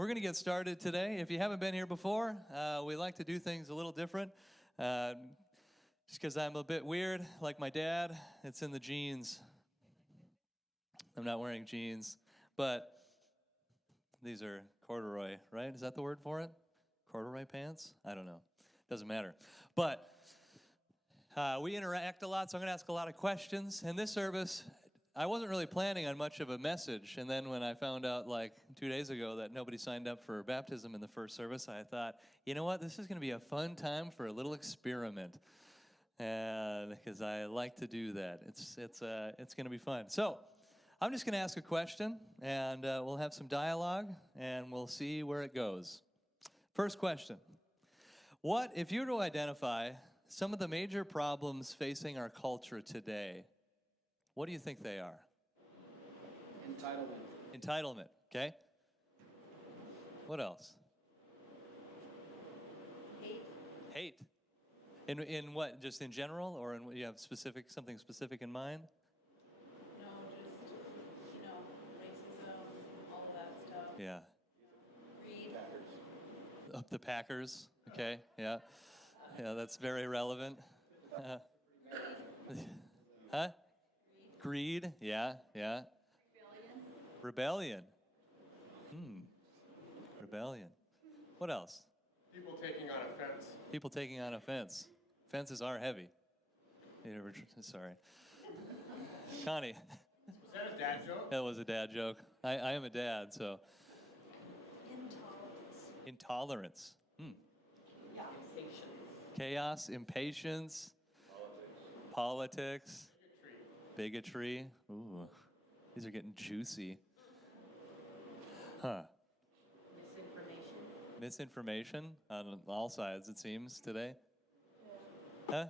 We're going to get started today. If you haven't been here before, we like to do things a little different. Just because I'm a bit weird, like my dad, it's in the genes. I'm not wearing jeans, but these are corduroy, right? Is that the word for it? Corduroy pants? I don't know. Doesn't matter. But we interact a lot, so I'm going to ask a lot of questions. In this service, I wasn't really planning on much of a message, and then when I found out like 2 days ago that nobody signed up for baptism in the first service, I thought, you know what, this is going to be a fun time for a little experiment, and because I like to do that. It's going to be fun. So I'm just going to ask a question, and we'll have some dialogue, and we'll see where it goes. First question: what if you were to identify some of the major problems facing our culture today? What do you think they are? Entitlement. Entitlement, okay. What else? Hate. Hate. In what? Just in general, or in you have something specific in mind? No, just, racism, all of that stuff. Yeah. Greed. Up the Packers, okay, yeah. Yeah, that's very relevant. Huh? Greed, yeah. Rebellion. Rebellion. What else? People taking on offense. People taking on offense. Fences are heavy. Sorry. Connie. Was that a dad joke? That was a dad joke. I am a dad, so. Intolerance. Intolerance. Impatience. Chaos, impatience. Politics. Bigotry. Ooh, these are getting juicy. Huh. Misinformation on all sides, it seems, today. Yeah. Huh?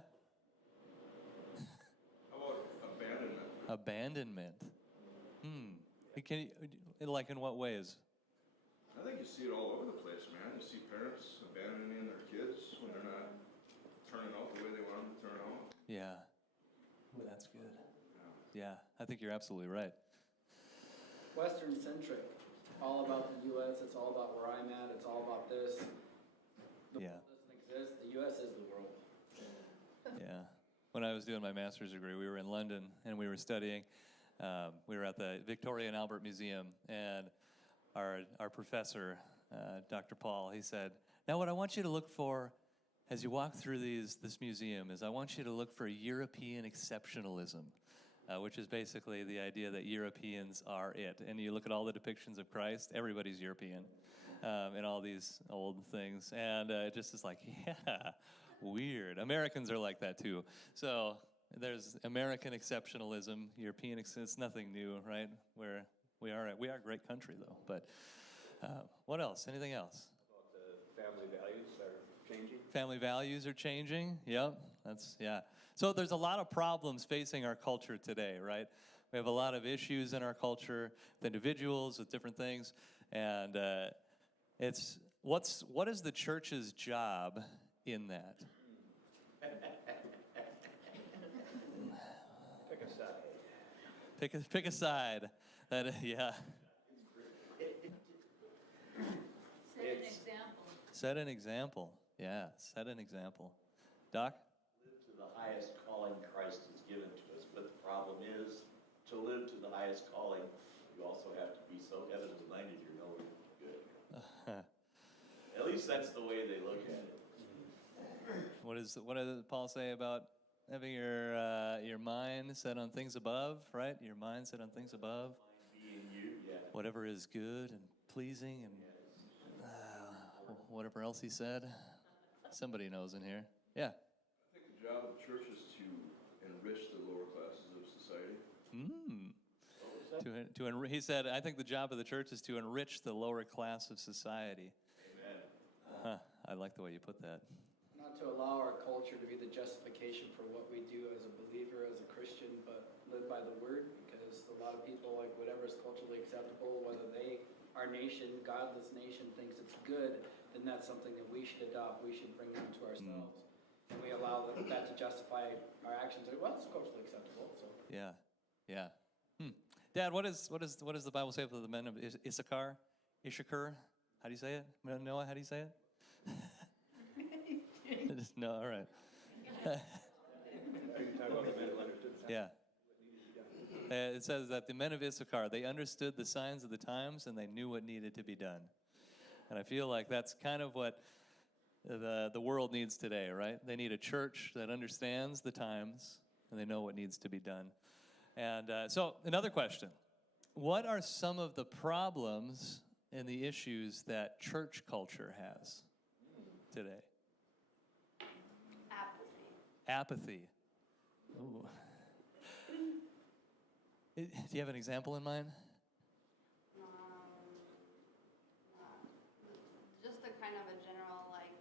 How about abandonment? Abandonment. Can you, like in what ways? I think you see it all over the place, man. You see parents abandoning their kids when they're not turning out the way they want them to turn out. Yeah. That's good. Yeah, I think you're absolutely right. Western-centric. All about the U.S. It's all about where I'm at. It's all about this. The world doesn't exist. The U.S. is the world. Yeah. When I was doing my master's degree, we were in London, and we were studying. We were at the Victoria and Albert Museum, and our professor, Dr. Paul, he said, now what I want you to look for as you walk through this museum is I want you to look for European exceptionalism, which is basically the idea that Europeans are it. And you look at all the depictions of Christ, everybody's European in all these old things. And it just is like, yeah, weird. Americans are like that too. So there's American exceptionalism, European, it's nothing new, right? We are a great country though. But what else? Anything else? About the family values are changing. Family values are changing. Yep. Yeah. So there's a lot of problems facing our culture today, right? We have a lot of issues in our culture with individuals, with different things, and what is the church's job in that? Pick a side. Pick a side. Yeah. Set an example. Set an example. Yeah, set an example. Doc? Live to the highest calling Christ has given to us, but the problem is, to live to the highest calling, you also have to be so heaven-minded you're nowhere good. At least that's the way they look at it. What does Paul say about having your mind set on things above, right? Your mind set on things above. Being you, yeah. Whatever is good and pleasing and whatever else he said. Somebody knows in here. Yeah. I think the job of the church is to enrich the lower classes of society. He said, I think the job of the church is to enrich the lower class of society. Amen. I like the way you put that. Not to allow our culture to be the justification for what we do as a believer, as a Christian, but live by the word, because a lot of people, like whatever is culturally acceptable, whether our nation, godless nation, thinks it's good, then that's something that we should adopt. We should bring into ourselves. And we allow that to justify our actions. Well, it's culturally acceptable. So. Yeah. Dad, what does the Bible say for the men of Issachar? How do you say it? Noah, how do you say it? No, all right. Are you talking about the men who understood the Yeah. It says that the men of Issachar, they understood the signs of the times and they knew what needed to be done. And I feel like that's kind of what the world needs today, right? They need a church that understands the times and they know what needs to be done. And so another question. What are some of the problems and the issues that church culture has today? Apathy. Ooh. Do you have an example in mind? Just a kind of a general, like,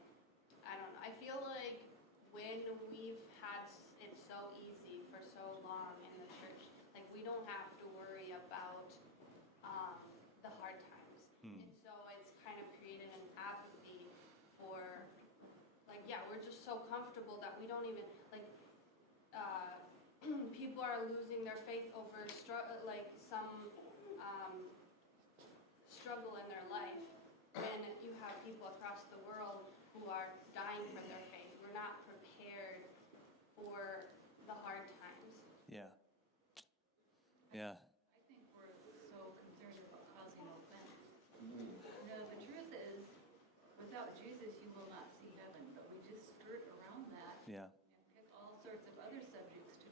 I don't know. I feel like when we've had it so easy for so long in the church, like we don't have to worry about the hard times. And so it's kind of created an apathy for, like, yeah, we're just so comfortable that we don't even, like, people are losing their faith over like some struggle in their life when you have people across the world who are dying for their faith. We're not prepared for the hard times. Yeah. Yeah. I think we're so concerned about causing offense. No, the truth is, without Jesus, you will not see heaven. But we just skirt around that Yeah. and pick all sorts of other subjects to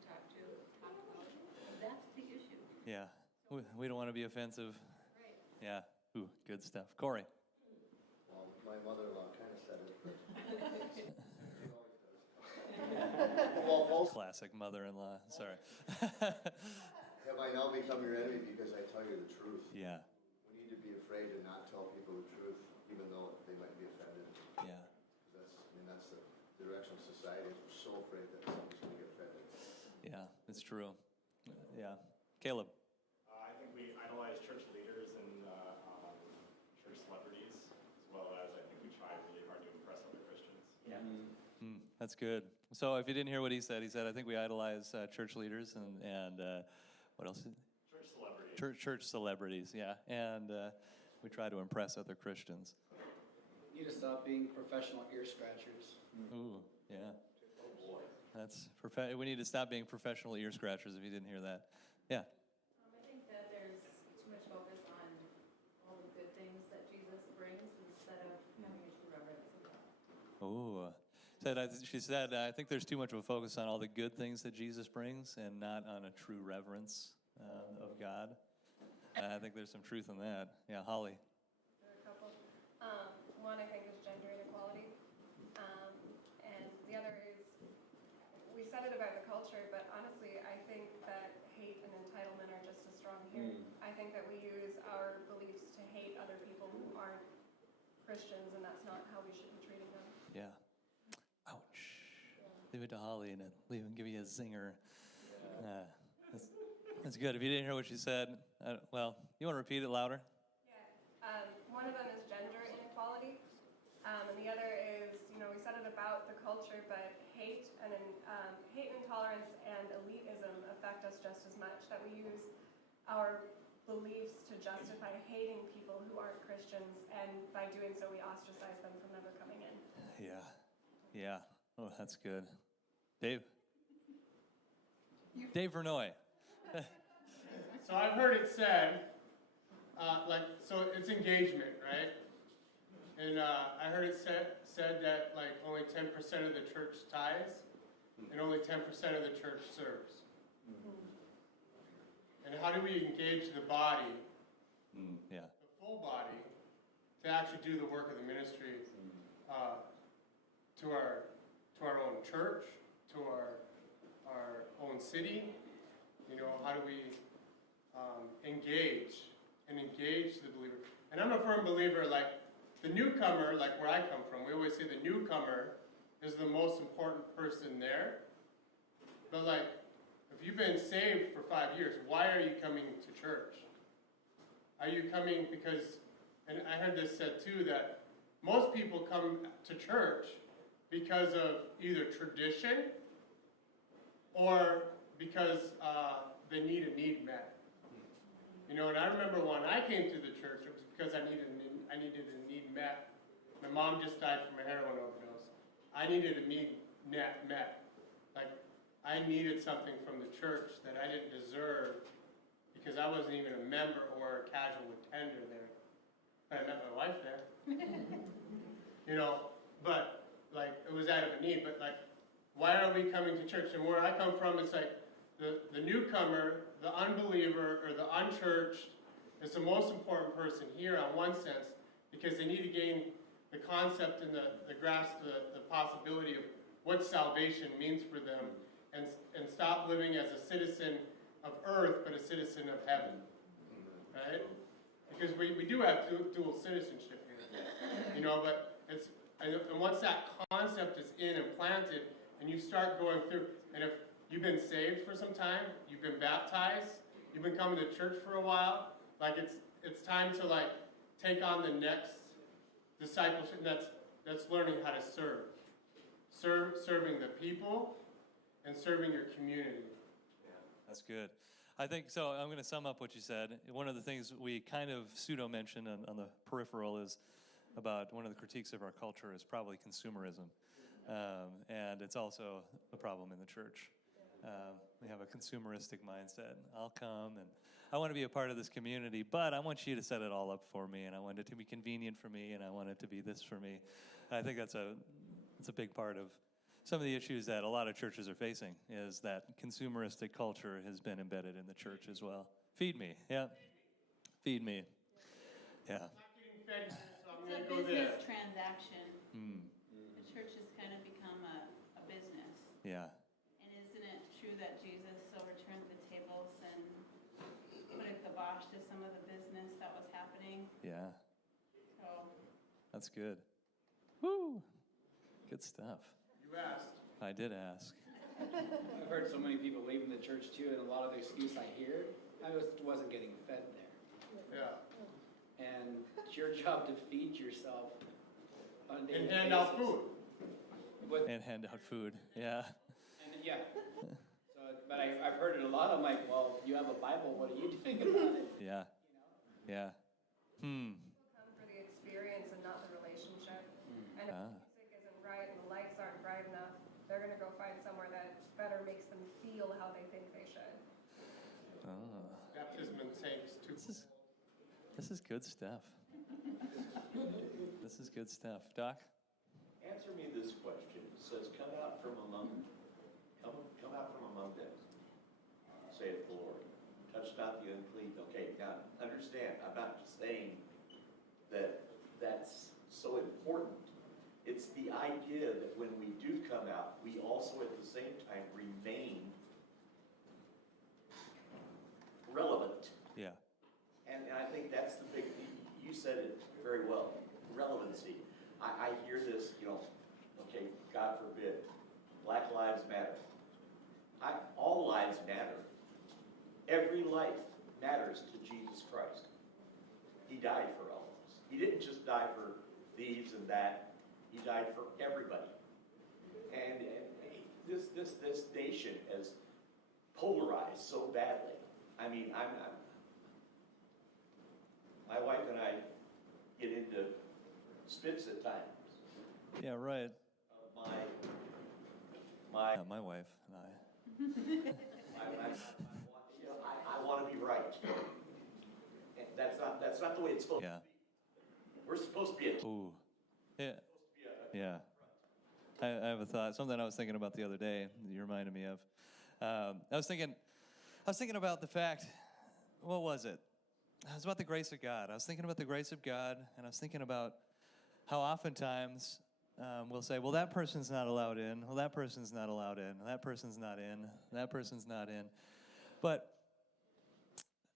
talk about. That's the issue. Yeah. We don't want to be offensive. Right. Yeah. Ooh, good stuff. Corey. Well, my mother-in-law kind of said it, but she always does. Well, Classic mother-in-law. Sorry. have I now become your enemy because I tell you the truth? Yeah. We need to be afraid to not tell people the truth, even though they might be offended. Yeah. That's the direction of society is we're so afraid that someone's going to get offended. Yeah, it's true. Yeah. Caleb. I think we idolize church leaders and church celebrities, as well as I think we try really hard to impress other Christians. Yeah. That's good. So if you didn't hear what he said, I think we idolize church leaders and what else? Church celebrities. Church celebrities, yeah. And we try to impress other Christians. You need to stop being professional ear scratchers. Ooh, yeah. Oh, boy. We need to stop being professional ear scratchers if you didn't hear that. Yeah. I think that there's too much focus on all the good things that Jesus brings instead of having a true reverence of God. Ooh. She said, I think there's too much of a focus on all the good things that Jesus brings and not on a true reverence of God. I think there's some truth in that. Yeah, Holly. There are a couple. One, I think, is gender inequality. And the other is, we said it about the culture, but honestly, I think that hate and entitlement are just as strong here. I think that we use our beliefs to hate other people who aren't Christians, and that's not how we should be treating them. Yeah. Ouch. Leave it to Holly and give you a zinger. That's good. If you didn't hear what she said, well, you want to repeat it louder? Yeah. One of them is gender inequality, and the other is, we said it about the culture, but hate and intolerance and elitism affect us just as much. That we use our beliefs to justify hating people who aren't Christians, and by doing so, we ostracize them from ever coming in. Yeah. Yeah. Oh, that's good. Dave? Dave Vernoy. So I've heard it said, so it's engagement, right? And I heard it said that like only 10% of the church tithes and only 10% of the church serves. And how do we engage the body, Yeah. the full body, to actually do the work of the ministry to our own church, to our own city? How do we engage the believer? And I'm a firm believer, like the newcomer, like where I come from, we always say the newcomer is the most important person there. But like, if you've been saved for 5 years, why are you coming to church? Are you coming because, and I heard this said too, that most people come to church because of either tradition or because they need a need met. And I remember when I came to the church, it was because I needed I needed a need met. My mom just died from a heroin overdose. I needed a need met. Like, I needed something from the church that I didn't deserve because I wasn't even a member or a casual attender there. I met my wife there. But like, it was out of a need. But like, why are we coming to church? And where I come from, it's like the newcomer, the unbeliever, or the unchurched is the most important person here on one sense, because they need to gain the concept and the grasp the possibility of what salvation means for them, and stop living as a citizen of earth, but a citizen of heaven, right? Because we do have dual citizenship here, but and once that concept is in and planted, and you start going through, and if you've been saved for some time, you've been baptized, you've been coming to church for a while, like it's time to like take on the next discipleship. That's learning how to serving the people and serving your community. Yeah, that's good. I think so. I'm going to sum up what you said. One of the things we kind of pseudo mentioned on the peripheral is about one of the critiques of our culture is probably consumerism, and it's also a problem in the church. We have a consumeristic mindset. I'll come and I want to be a part of this community, but I want you to set it all up for me, and I want it to be convenient for me, and I want it to be this for me. And I think that's a big part of some of the issues that a lot of churches are facing, is that consumeristic culture has been embedded in the church as well. Feed me, yeah. Feed me, yeah. It's a business transaction. The church has kind of become a business. Yeah. And isn't it true that Jesus overturned the tables and put a kibosh to some of the business that was happening? Yeah. So. That's good. Woo! Good stuff. You asked. I did ask. I've heard so many people leaving the church too, and a lot of the excuse I hear, I wasn't getting fed there. Yeah. And it's your job to feed yourself on a daily And hand out basis. food. And hand out food, yeah. And yeah. But I've heard it a lot. I'm like, well, you have a Bible. What are you doing about it? Yeah. Yeah. People come for the experience and not the relationship. And if the music isn't right and the lights aren't bright enough, they're going to go find somewhere that better makes them feel how they think they should. Oh. Baptism and saints too. This is good stuff. This is good stuff. Doc? Answer me this question. It says, come out from among them, saith the Lord. Touch not the unclean. Okay, now understand, I'm not saying that that's so important. It's the idea that when we do come out, we also at the same time remain relevant. Yeah. And I think that's the big, you said it very well, relevancy. I hear this, okay, God forbid, Black Lives Matter. All lives matter. Every life matters to Jesus Christ. He died for all of us. He didn't just die for these and that. He died for everybody. And this nation has polarized so badly. I mean, my wife and I get into spits at times. Yeah, right. My wife and I. I want to be right. And that's not the way it's supposed to be. We're supposed to be a Ooh. Yeah. Yeah. I have a thought. Something I was thinking about the other day. You reminded me of. I was thinking about the fact. What was it? It was about the grace of God. I was thinking about the grace of God, and I was thinking about how oftentimes we'll say, well, that person's not allowed in. Well, that person's not allowed in. That person's not in. That person's not in. But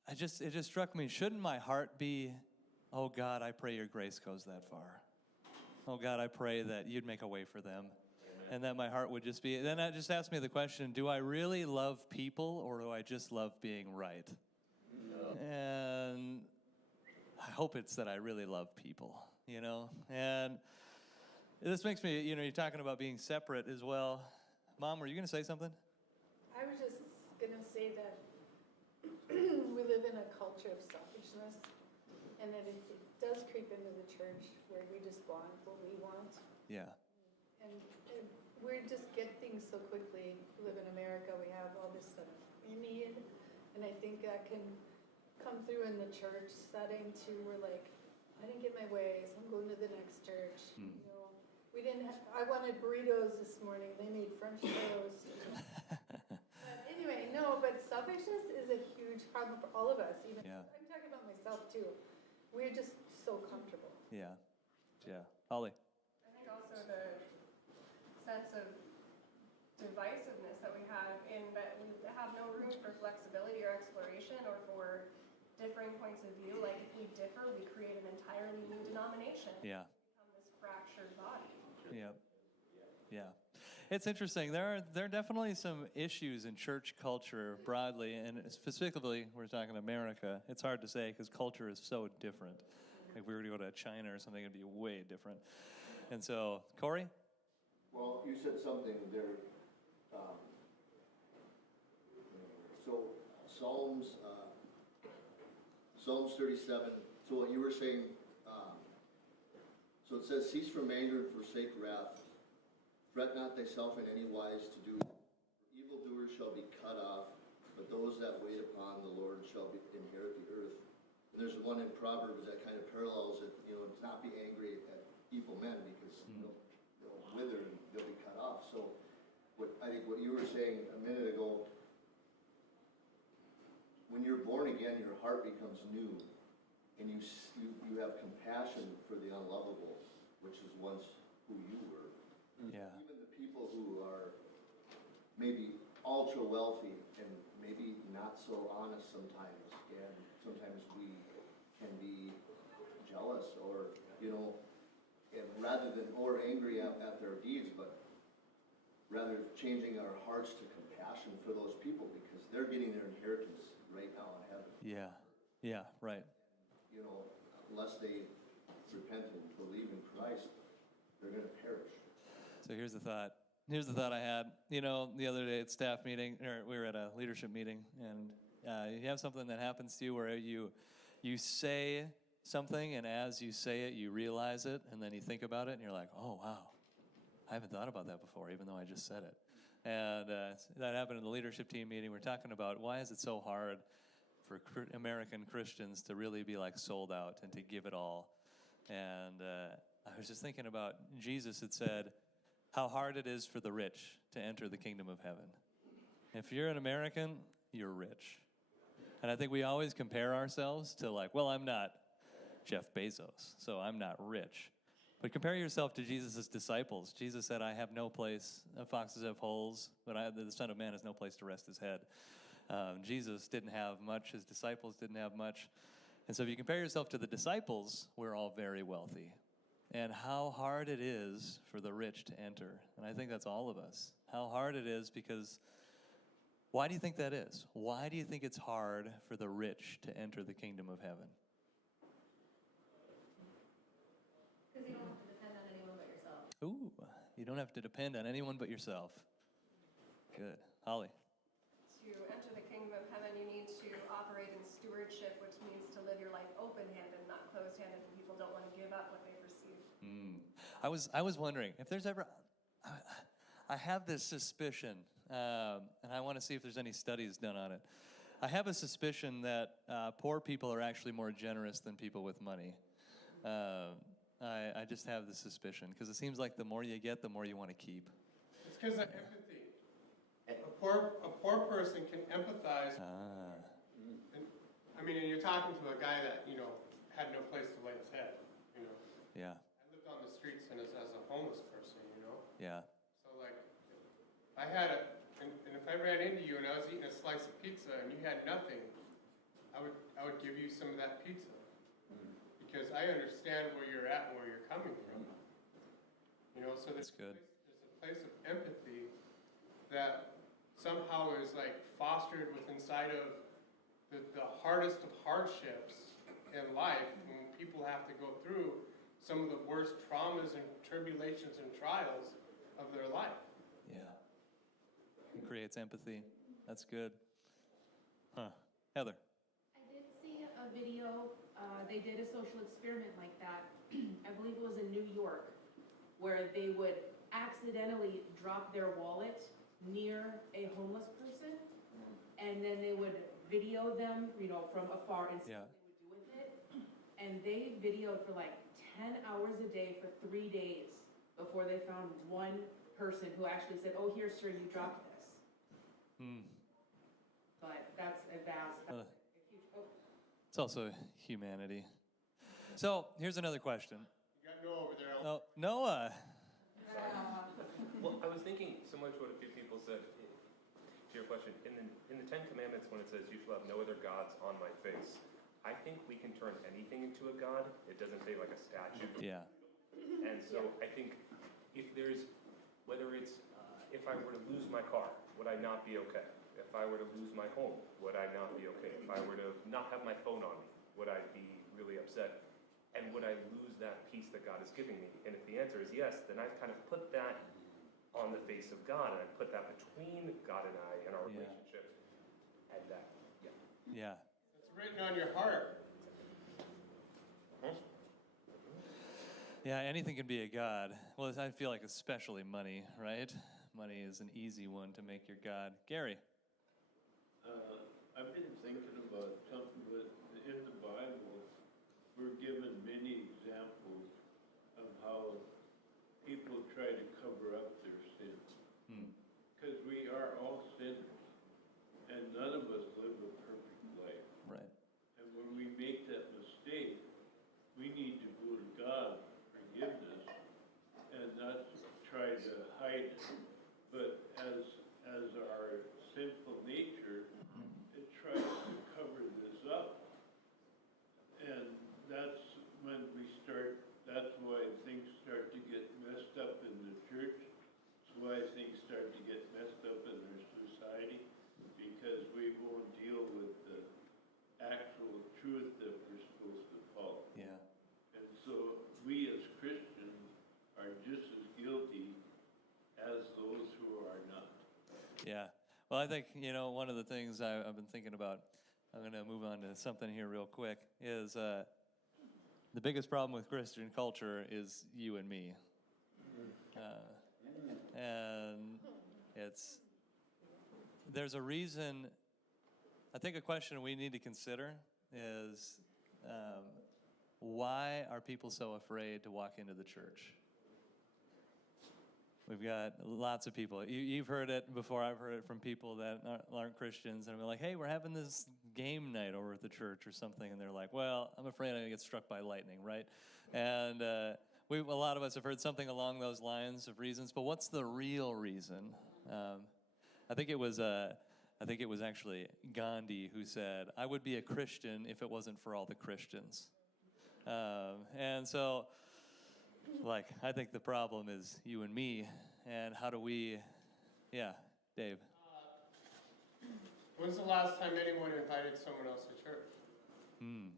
it just struck me, shouldn't my heart be, oh, God, I pray your grace goes that far. Oh, God, I pray that you'd make a way for them. And that my heart would just be, then that just asked me the question, do I really love people, or do I just love being right? No. And I hope it's that I really love people, And this makes me, you're talking about being separate as well. Mom, were you going to say something? I was just going to say that we live in a culture of selfishness, And then it does creep into the church where we just want what we want. Yeah. And we just get things so quickly. We live in America, we have all this stuff we need. And I think that can come through in the church setting too. We're like, I didn't get my way, so I'm going to the next church. You know, we didn't have, I wanted burritos this morning. They made French toast. But anyway, no, but selfishness is a huge problem for all of us. Even I'm talking about myself too. We're just so comfortable. Yeah. Yeah. Holly. I think also the sense of divisiveness that we have in that we have no room for flexibility or exploration or for differing points of view. Like if we differ, we create an entirely new denomination. Yeah. Become this fractured body. Yeah. Yeah. It's interesting. There are definitely some issues in church culture broadly, and specifically, we're talking America. It's hard to say because culture is so different. If we were to go to China or something, it'd be way different. And so, Corey? Well, you said something there. So Psalms 37. So what you were saying, so it says, cease from anger and forsake wrath. Fret not thyself in any wise to do. For evildoers shall be cut off, but those that wait upon the Lord shall inherit the earth. And there's one in Proverbs that kind of parallels it, to not be angry at evil men because they'll wither and they'll be cut off. So I think what you were saying a minute ago, when you're born again, your heart becomes new, and you have compassion for the unlovable, which is once who you were. Yeah. Even the people who are maybe ultra wealthy and maybe not so honest sometimes, and sometimes we can be jealous or and rather than angry at their deeds, but rather changing our hearts to compassion for those people because they're getting their inheritance right now in heaven. Yeah. Yeah. Right. Unless they repent and believe in Christ, they're going to perish. So here's the thought. Here's the thought I had. The other day at staff meeting, or we were at a leadership meeting, and you have something that happens to you where you say something, and as you say it, you realize it, and then you think about it, and you're like, oh, wow, I haven't thought about that before, even though I just said it. And that happened in the leadership team meeting. We're talking about why is it so hard for American Christians to really be like sold out and to give it all. And I was just thinking about Jesus had said how hard it is for the rich to enter the kingdom of heaven. If you're an American, you're rich. And I think we always compare ourselves to like, well, I'm not Jeff Bezos, so I'm not rich. But compare yourself to Jesus' disciples. Jesus said, I have no place, foxes have holes, but the Son of Man has no place to rest his head. Jesus didn't have much. His disciples didn't have much. And so if you compare yourself to the disciples, we're all very wealthy. And how hard it is for the rich to enter. And I think that's all of us. How hard it is because, why do you think that is? Why do you think it's hard for the rich to enter the kingdom of heaven? Because you don't have to depend on anyone but yourself. Ooh, you don't have to depend on anyone but yourself. Good. Holly. To enter the kingdom of heaven, you need to operate in stewardship, which means to live your life open-handed, not closed-handed, and people don't want to give up what they've received. I was wondering if there's ever, I have this suspicion, and I want to see if there's any studies done on it. I have a suspicion that poor people are actually more generous than people with money. I just have the suspicion because it seems like the more you get, the more you want to keep. It's because of empathy. A poor person can empathize. And you're talking to a guy that had no place to lay his head. Yeah. I lived on the streets and as a homeless person. Yeah. So like, I had and if I ran into you and I was eating a slice of pizza and you had nothing, I would give you some of that pizza. Because I understand where you're at and where you're coming from. So there's a place of empathy that somehow is like fostered with inside of the hardest of hardships in life when people have to go through some of the worst traumas and tribulations and trials of their life. Yeah. It creates empathy. That's good. Huh. Heather. I did see a video. They did a social experiment like that. I believe it was in New York, where they would accidentally drop their wallet near a homeless person, and then they would video them, from afar and see what they would do with it. And they videoed for like 10 hours a day for 3 days before they found one person who actually said, "Oh, here, sir, you dropped this." But that's a vast, a huge. Oh. It's also humanity. So here's another question. You got Noah over there. Oh, Noah. Well, I was thinking similar to what a few people said to your question. In the Ten Commandments, when it says, "You shall have no other gods on my face," I think we can turn anything into a god. It doesn't say like a statue. Yeah. And so I think if there's, whether it's, if I were to lose my car, would I not be okay? If I were to lose my home, would I not be okay? If I were to not have my phone on me, would I be really upset? And would I lose that peace that God is giving me? And if the answer is yes, then I kind of put that on the face of God, and I put that between God and I and our relationship, and that, Yeah. It's written on your heart. Yeah, anything can be a god. Well, I feel like especially money, right? Money is an easy one to make your god. Gary. I've been thinking about something, but in the Bible, we're given many examples of how people try to cover up their sins. Because we are all sinners, and none of us live a perfect life. Right. And when we make that mistake, we need to go to God for forgiveness and not try to hide it. But as our sinful nature, it tries to cover this up. And that's when that's why things start to get messed up in the church. That's why things start to get messed up in our society, because we won't deal with the actual truth that we're supposed to follow. Yeah. And so we as Christians are just as guilty as those who are not. Yeah. Well, I think, one of the things I've been thinking about, I'm going to move on to something here real quick, is the biggest problem with Christian culture is you and me. And there's a reason, I think a question we need to consider is why are people so afraid to walk into the church? We've got lots of people. You've heard it before. I've heard it from people that aren't Christians. And I'm like, hey, we're having this game night over at the church or something. And they're like, well, I'm afraid I'm going to get struck by lightning, right? And a lot of us have heard something along those lines of reasons. But what's the real reason? I think it was actually Gandhi who said, I would be a Christian if it wasn't for all the Christians. And so... I think the problem is you and me, and how do we, Dave. When's the last time anyone invited someone else to church? And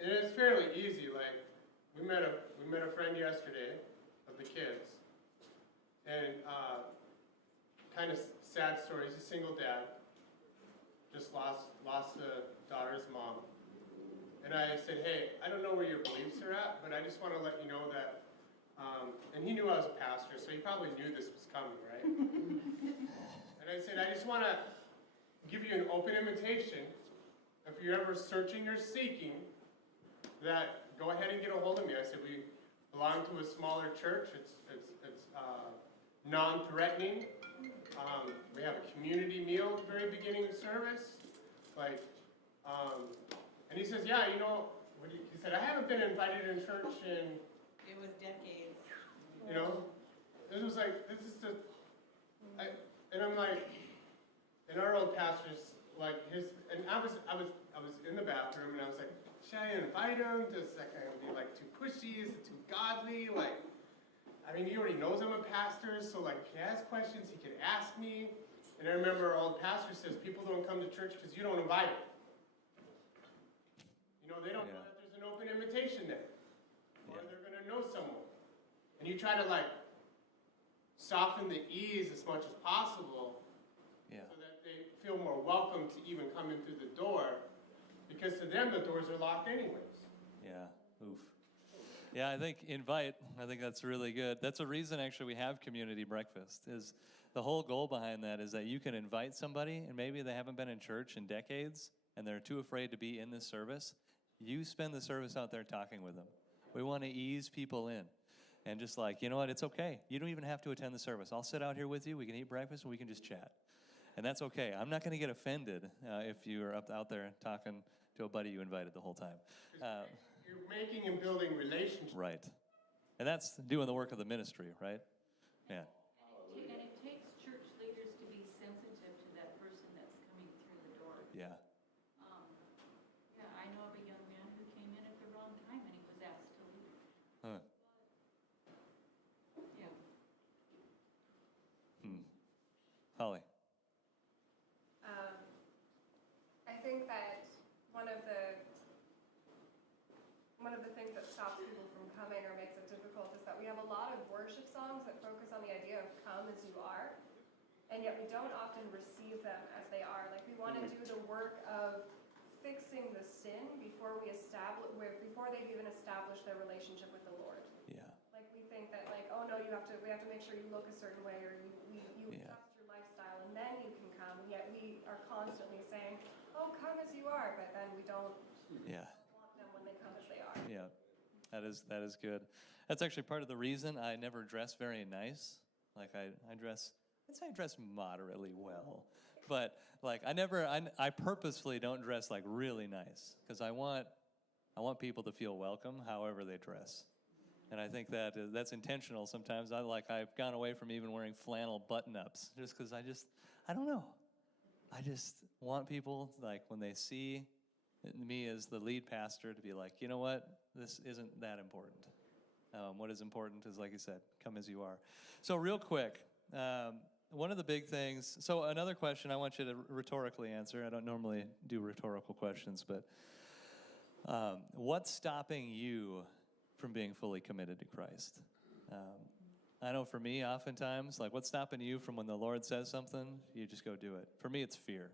it's fairly easy. We met a friend yesterday of the kids, and kind of sad story. He's a single dad, just lost the daughter's mom. And I said, hey, I don't know where your beliefs are at, but I just want to let you know that, and he knew I was a pastor, so he probably knew this was coming, right? And I said, I just want to give you an open invitation. If you're ever searching or seeking, that go ahead and get a hold of me. I said, we belong to a smaller church. It's non-threatening. We have a community meal at the very beginning of service. And he says, yeah, he said, I haven't been invited in church in... It was decades. It was this is just... and I'm like, and our old pastor's and I was in the bathroom, and I was like, should I invite him? Does that kind of be too pushy? Is it too godly? He already knows I'm a pastor, so if he has questions, he could ask me. And I remember our old pastor says, people don't come to church because you don't invite them. They don't know that there's an open invitation there. Or they're going to know someone. And you try to soften the ease as much as possible so that they feel more welcome to even come in through the door. because to them the doors are locked anyways. Yeah, oof. Yeah, I think that's really good. That's a reason actually we have community breakfast, is the whole goal behind that is that you can invite somebody and maybe they haven't been in church in decades and they're too afraid to be in this service. You spend the service out there talking with them. We want to ease people in. And just like, you know what, it's okay. You don't even have to attend the service. I'll sit out here with you, we can eat breakfast, and we can just chat. And that's okay. I'm not going to get offended if you're out there talking to a buddy you invited the whole time. You're making and building relationships. Right. And that's doing the work of the ministry, right? Yeah. And it takes church leaders to be sensitive to that person that's coming through the door. Yeah. Yeah, I know of a young man who came in at the wrong time and he was asked to leave. Huh. Yeah. Holly. I think that one of the things that stops people from coming or makes it difficult is that we have a lot of worship songs that focus on the idea of come as you are, and yet we don't often receive them as they are. Like, we want to do the work of fixing the sin before they've even established their relationship with the Lord. Yeah. Like, we think that, like, oh no, we have to make sure you look a certain way, or you adjust your lifestyle and then you can come, and yet we are constantly saying, oh, come as you are, but then we don't want them when they come as they are. Yeah, that is good. That's actually part of the reason I never dress very nice. Like I'd say I dress moderately well, but like I purposefully don't dress like really nice because I want people to feel welcome however they dress. And I think that's intentional sometimes. I've gone away from even wearing flannel button-ups just because I don't know. I just want people, like, when they see me as the lead pastor, to be like, you know what? This isn't that important. What is important is, like you said, come as you are. So real quick, one of the big things, so another question I want you to rhetorically answer. I don't normally do rhetorical questions, but what's stopping you from being fully committed to Christ? I know for me, oftentimes, like, what's stopping you from when the Lord says something, you just go do it. For me, it's fear,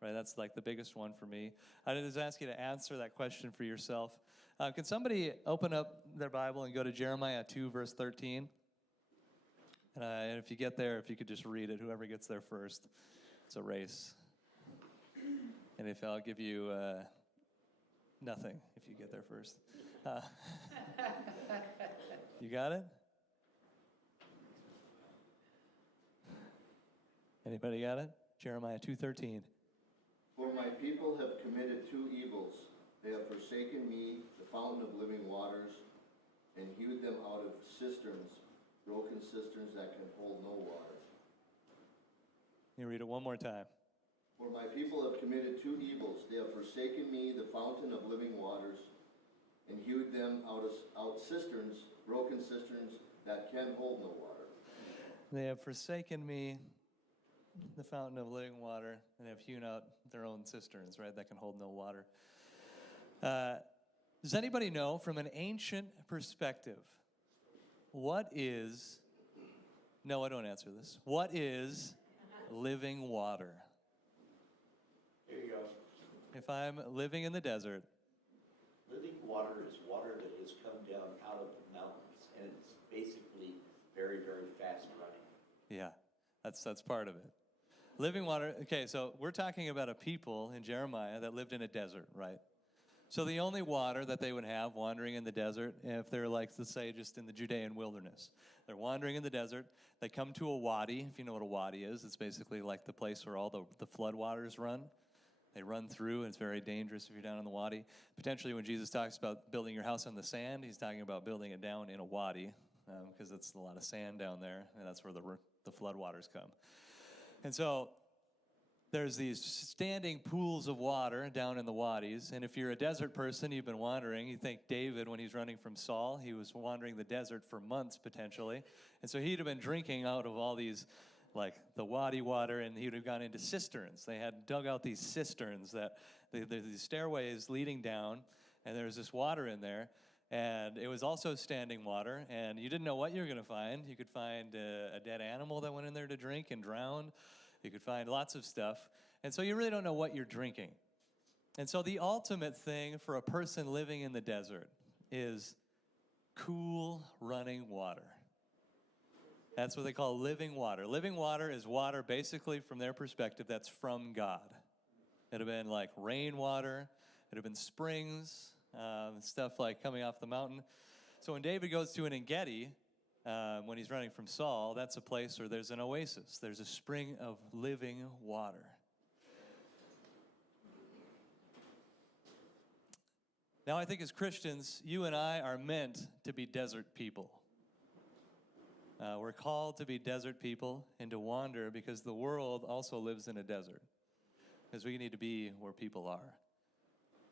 right? That's like the biggest one for me. I just ask you to answer that question for yourself. Can somebody open up their Bible and go to Jeremiah 2, verse 13? And if you get there, if you could just read it, whoever gets there first. It's a race. And if I'll give you nothing if you get there first. You got it? Anybody got it? Jeremiah 2:13. For my people have committed two evils. They have forsaken me, the fountain of living waters, and hewed them out of cisterns, broken cisterns that can hold no water. Can you read it one more time? For my people have committed two evils. They have forsaken me, the fountain of living waters, and hewed them out cisterns, broken cisterns that can hold no water. They have forsaken me, the fountain of living water, and have hewn out their own cisterns, right, that can hold no water. Does anybody know, from an ancient perspective, Noah, don't answer this. What is living water? Here you go. If I'm living in the desert. Living water is water that has come down out of the mountains, and it's basically very, very fast running. Yeah, that's part of it. Living water, okay, so we're talking about a people in Jeremiah that lived in a desert, right? So the only water that they would have wandering in the desert, if they're like, let's say, just in the Judean wilderness, they're wandering in the desert, they come to a wadi. If you know what a wadi is, it's basically like the place where all the flood waters run. They run through, and it's very dangerous if you're down in the wadi. Potentially, when Jesus talks about building your house on the sand, he's talking about building it down in a wadi, because it's a lot of sand down there, and that's where the flood waters come. And so there's these standing pools of water down in the wadis, and if you're a desert person, you've been wandering, you think David, when he's running from Saul, he was wandering the desert for months, potentially, and so he'd have been drinking out of all these, like, the wadi water, and he would have gone into cisterns. They had dug out these cisterns that there's these stairways leading down, and there was this water in there, and it was also standing water, and you didn't know what you were going to find. You could find a dead animal that went in there to drink and drowned. You could find lots of stuff, and so you really don't know what you're drinking. And so the ultimate thing for a person living in the desert is cool running water. That's what they call living water. Living water is water, basically, from their perspective, that's from God. It'd have been like rainwater. It'd have been springs, stuff like coming off the mountain. So when David goes to an En-Gedi, when he's running from Saul, that's a place where there's an oasis. There's a spring of living water. Now, I think as Christians, you and I are meant to be desert people. We're called to be desert people and to wander because the world also lives in a desert. Because we need to be where people are.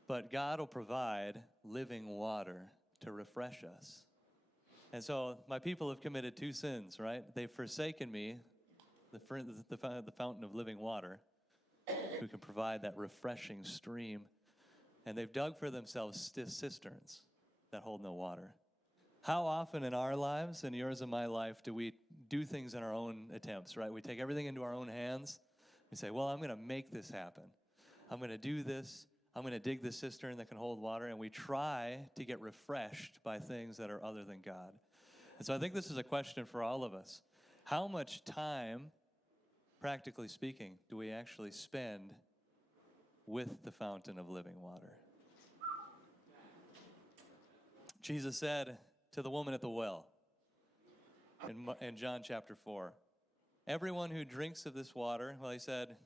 But God will provide living water to refresh us. And so my people have committed 2 sins, right? They've forsaken me, the fountain of living water, who can provide that refreshing stream. And they've dug for themselves cisterns that hold no water. How often in our lives, and yours and my life, do we do things in our own attempts, right? We take everything into our own hands. We say, well, I'm going to make this happen. I'm going to do this. I'm going to dig this cistern that can hold water. And we try to get refreshed by things that are other than God. And so I think this is a question for all of us. How much time, practically speaking, do we actually spend with the fountain of living water? Jesus said to the woman at the well in John chapter 4, everyone who drinks of this water, well, he said,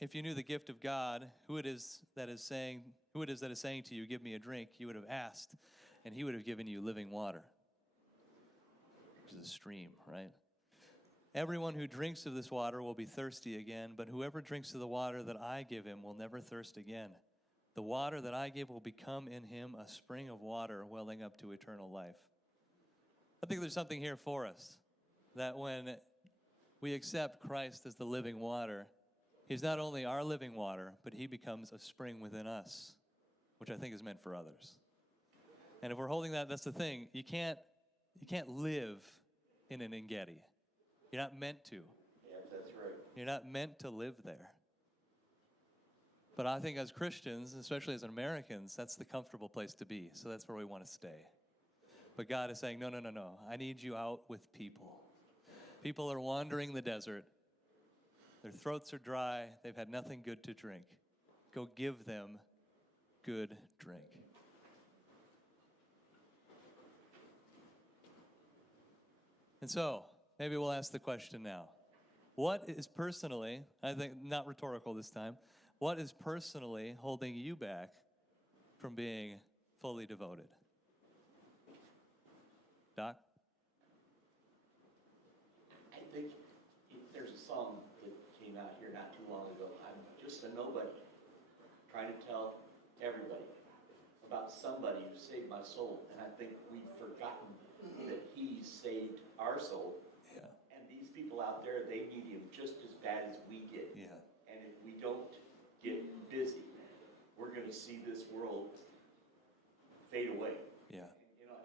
if you knew the gift of God, who it is that is saying to you, give me a drink, you would have asked, and he would have given you living water, which is a stream, right? Everyone who drinks of this water will be thirsty again, but whoever drinks of the water that I give him will never thirst again. The water that I give will become in him a spring of water welling up to eternal life. I think there's something here for us, that when we accept Christ as the living water, he's not only our living water, but he becomes a spring within us, which I think is meant for others. And if we're holding that, that's the thing. You can't live in an En-Gedi. You're not meant to. Yeah, that's right. You're not meant to live there. But I think as Christians, especially as Americans, that's the comfortable place to be. So that's where we want to stay. But God is saying, no. I need you out with people. People are wandering the desert. Their throats are dry. They've had nothing good to drink. Go give them good drink. And so, maybe we'll ask the question now. What is personally, I think not rhetorical this time, what is personally holding you back from being fully devoted? Doc? I think there's a song that came out here not too long ago. I'm just a nobody, trying to tell everybody about somebody who saved my soul. And I think we've forgotten that he saved our soul. Yeah. And these people out there, they need him just as bad as we get. Yeah. And if we don't get busy, we're going to see this world fade away. Yeah. You know,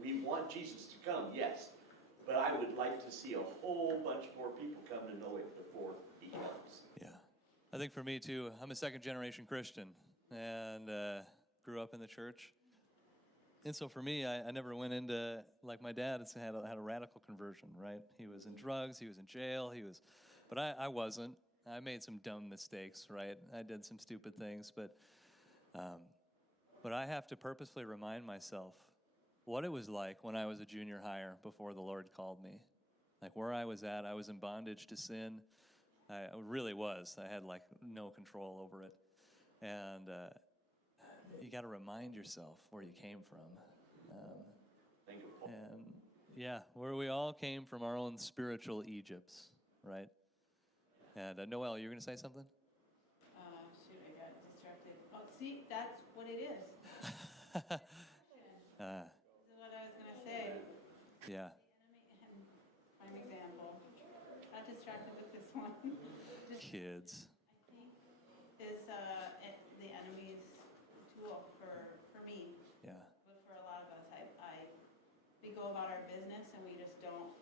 we want Jesus to come, yes, but I would like to see a whole bunch more people come to know him before he comes. Yeah. I think for me too, I'm a second-generation Christian and grew up in the church. And so for me, I never went into, like my dad had a radical conversion, right? He was in drugs, he was in jail, but I wasn't. I made some dumb mistakes, right? I did some stupid things, but I have to purposely remind myself what it was like when I was a junior higher before the Lord called me. Like where I was at, I was in bondage to sin. I really was. I had like no control over it. And you got to remind yourself where you came from. Thank you, Paul. And yeah, where we all came from our own spiritual Egypts, right? And Noelle, you were going to say something? Shoot, I got distracted. Oh, see, that's what it is. This is what I was going to say. Yeah. Prime example. Got distracted with this one. Kids. I think is the enemy's tool for me. Yeah. But for a lot of us, we go about our business and we just don't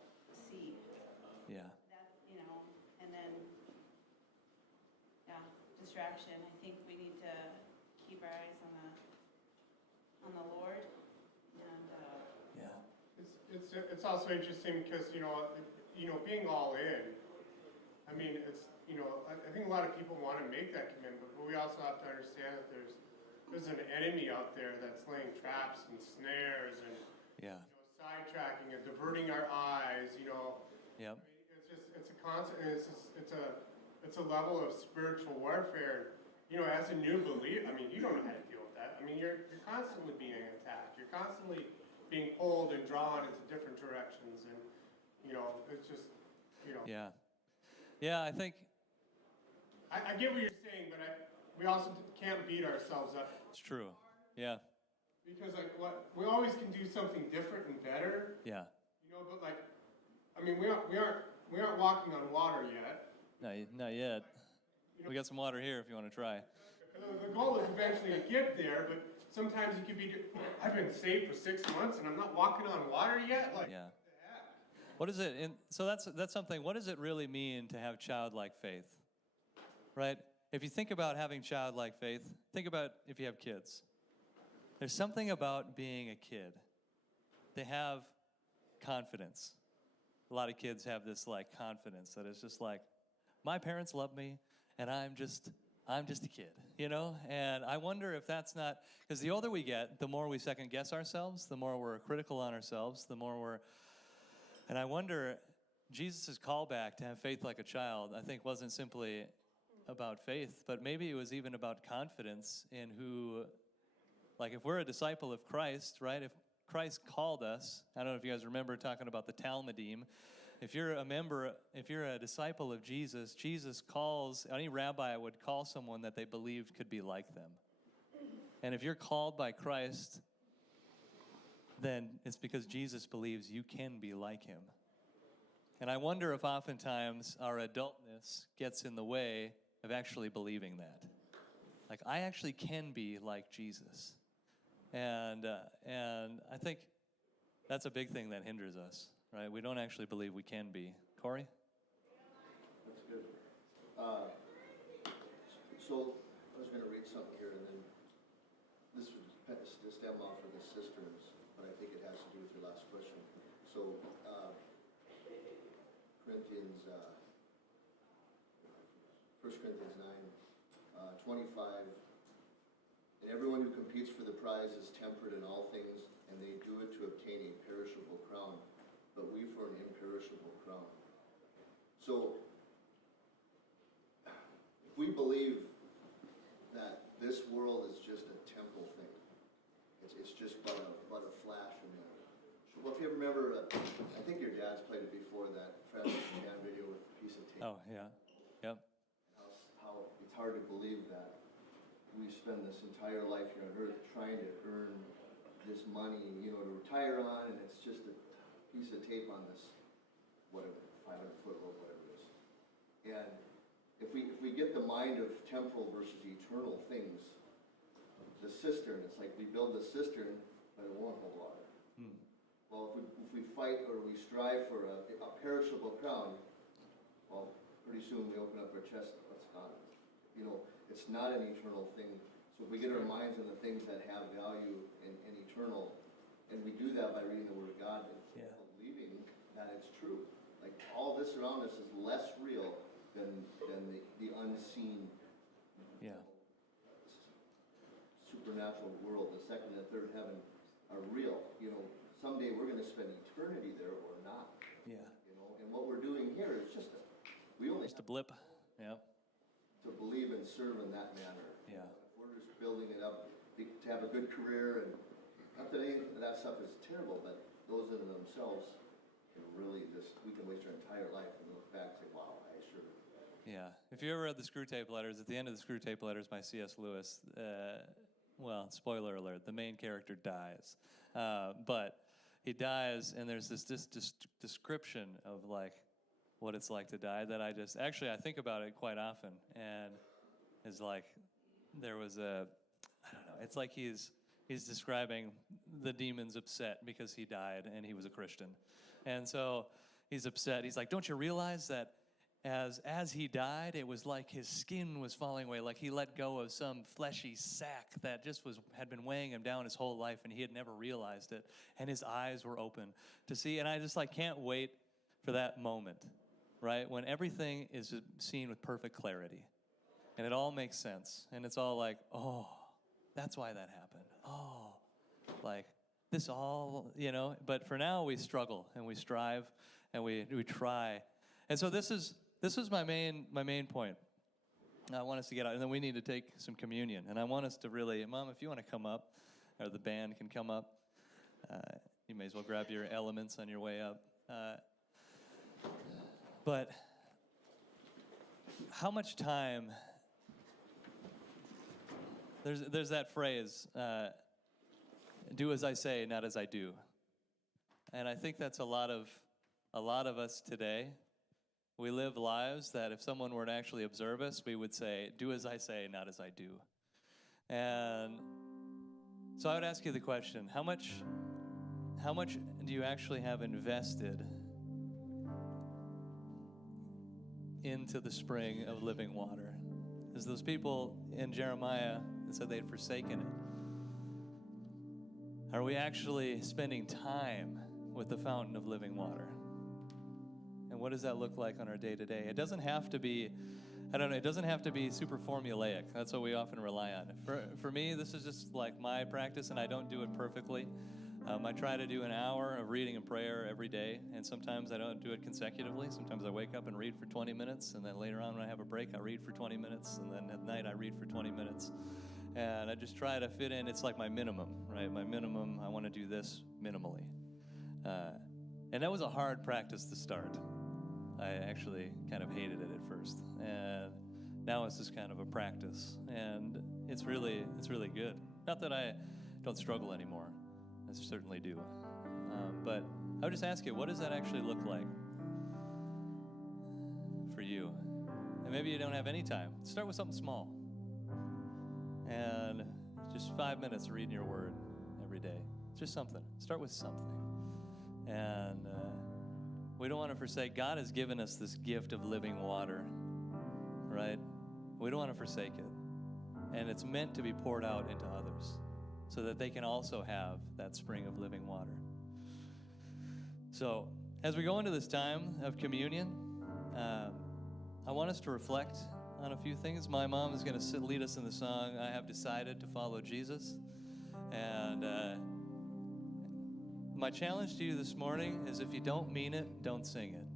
see. Yeah. That, and then, yeah, distraction. I think we need to it's also interesting because, being all in, I mean, I think a lot of people want to make that commitment, but we also have to understand that there's an enemy out there that's laying traps and snares and Yeah. sidetracking and diverting our eyes. Yep. It's a constant. It's a level of spiritual warfare. As a new believer, you don't know how to deal with that. You're constantly being attacked. You're constantly being pulled and drawn into different directions, and it's just. Yeah. Yeah, I think I get what you're saying, but we also can't beat ourselves up. it's true. Yeah. Because we always can do something different and better. Yeah. But we aren't walking on water yet. Not yet. We got some water here if you want to try. The goal is eventually to get there, but sometimes it could be. I've been saved for 6 months and I'm not walking on water yet. Yeah. What is it? So that's something. What does it really mean to have childlike faith? Right? If you think about having childlike faith, think about if you have kids. There's something about being a kid. They have confidence. A lot of kids have this confidence that is just like, my parents love me, and I'm just a kid, And I wonder if that's not, because the older we get, the more we second guess ourselves, the more we're critical on ourselves, the more and I wonder, Jesus' callback to have faith like a child, I think wasn't simply about faith, but maybe it was even about confidence in who, if we're a disciple of Christ, right? If Christ called us, I don't know if you guys remember talking about the Talmudim. If you're a disciple of Jesus, Jesus calls, any rabbi would call someone that they believed could be like them. And if you're called by Christ, then it's because Jesus believes you can be like him. And I wonder if oftentimes our adultness gets in the way of actually believing that. I actually can be like Jesus. And I think that's a big thing that hinders us, right? We don't actually believe we can be. Corey? That's good. So I was going to read something here, and then this would stem off of the cisterns, but I think it has to do with your last question. So Corinthians, 1 Corinthians 9, 25, and everyone who competes for the prize is temperate in all things, and they do it to obtain a perishable crown, but we for an imperishable crown. So if we believe that this world is just a temple thing, it's just but a flash in there. Well, if you remember, I think your dad's played it before, that Francis Chan video with a piece of tape. Oh, yeah. Yep. How it's hard to believe that we spend this entire life here on earth trying to earn this money, to retire on, and it's just a piece of tape on this, whatever, 500-foot rope, whatever it is. And if we get the mind of temporal versus eternal things, the cistern, it's like we build the cistern, but it won't hold water. Well, if we fight or we strive for a perishable crown, well, pretty soon we open up our chest, what's gone? It's not an eternal thing. So if we get our minds on the things that have value and eternal, and we do that by reading the Word of God and believing that it's true. Like all this around us is less real than the unseen supernatural world. The second and third heaven are real. Someday we're going to spend eternity there or not. Yeah. And what we're doing here is just a blip. Yeah. To believe and serve in that manner. Yeah. We're just building it up to have a good career, and not that any of that stuff is terrible, but those in themselves can really we can waste our entire life and look back and say, wow, I sure. Yeah. If you ever read the Screw Tape Letters, at the end of the Screw Tape Letters by C.S. Lewis, well, spoiler alert, the main character dies. But he dies, and there's this description of what it's like to die that I think about it quite often. And it's there was I don't know, it's like he's describing the demon's upset because he died and he was a Christian. And so he's upset. He's like, don't you realize that as he died, it was like his skin was falling away, like he let go of some fleshy sack that just had been weighing him down his whole life, and he had never realized it. And his eyes were open to see. And I just can't wait for that moment, right? When everything is seen with perfect clarity, and it all makes sense, and it's all like, oh, that's why that happened. Oh, like this all, But for now, we struggle and we strive and we try. And so this is my main point. I want us to get out, and then we need to take some communion. And I want us to really, Mom, if you want to come up, or the band can come up, you may as well grab your elements on your way up. But how much time? There's that phrase, "Do as I say, not as I do," and I think that's a lot of us today. We live lives that if someone were to actually observe us, we would say, "Do as I say, not as I do." And so I would ask you the question: How much do you actually have invested into the spring of living water? As those people in Jeremiah that said they'd forsaken it. Are we actually spending time with the fountain of living water? And what does that look like on our day-to-day? It doesn't have to be, it doesn't have to be super formulaic. That's what we often rely on. For me, this is just like my practice, and I don't do it perfectly. I try to do an hour of reading and prayer every day, and sometimes I don't do it consecutively. Sometimes I wake up and read for 20 minutes, and then later on when I have a break, I read for 20 minutes, and then at night I read for 20 minutes. And I just try to fit in. It's like my minimum, right? My minimum, I want to do this minimally. And that was a hard practice to start. I actually kind of hated it at first. And now it's just kind of a practice. And it's really good. Not that I don't struggle anymore. I certainly do. But I would just ask you, what does that actually look like for you? And maybe you don't have any time. Start with something small. And just 5 minutes reading your word every day. Just something. Start with something. And we don't want to forsake. God has given us this gift of living water, right? We don't want to forsake it. And it's meant to be poured out into others so that they can also have that spring of living water. So as we go into this time of communion, I want us to reflect on a few things. My mom is going to lead us in the song, "I Have Decided to Follow Jesus." And my challenge to you this morning is, if you don't mean it, don't sing it.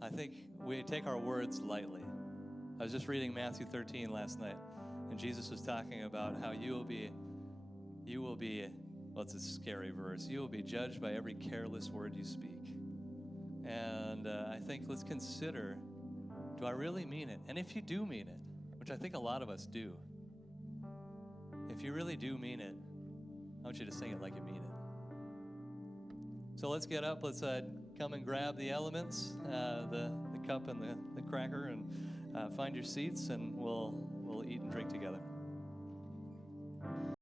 I think we take our words lightly. I was just reading Matthew 13 last night, and Jesus was talking about how you will be, well, it's a scary verse, you will be judged by every careless word you speak. And I think let's consider, do I really mean it? And if you do mean it, which I think a lot of us do, if you really do mean it, I want you to sing it like you mean it. So let's get up. Let's come and grab the elements, the cup and the cracker, and find your seats, and we'll eat and drink together.